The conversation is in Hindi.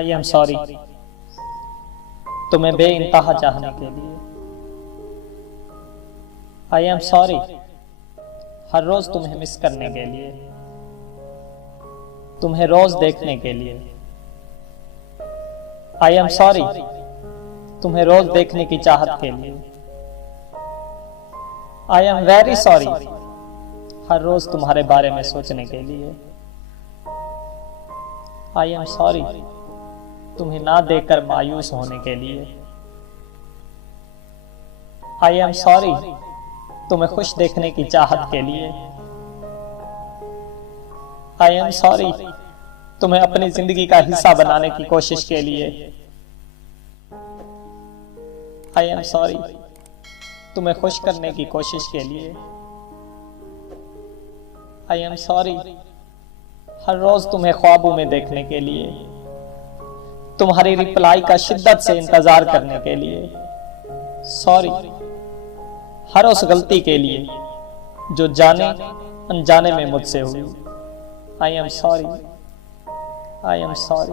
आई एम सॉरी तुम्हें बेइंतहा चाहने के लिए। आई एम सॉरी हर रोज तुम्हें मिस करने के लिए, तुम्हें रोज देखने के लिए। आई एम सॉरी तुम्हें रोज देखने की चाहत के लिए। आई एम वेरी सॉरी हर रोज तुम्हारे बारे में सोचने के लिए। आई एम सॉरी तुम्हें ना देखकर मायूस होने के लिए। आई एम सॉरी तुम्हें खुश देखने की चाहत के लिए। आई एम सॉरी तुम्हें अपनी जिंदगी का हिस्सा बनाने की कोशिश के लिए। आई एम सॉरी तुम्हें खुश करने की कोशिश के लिए। आई एम सॉरी हर रोज तुम्हें ख्वाबों में देखने के लिए, तुम्हारी रिप्लाई का शिद्दत से इंतजार करने के लिए। सॉरी हर उस गलती के लिए जो जाने अनजाने में मुझसे हुई। I am sorry, I am sorry.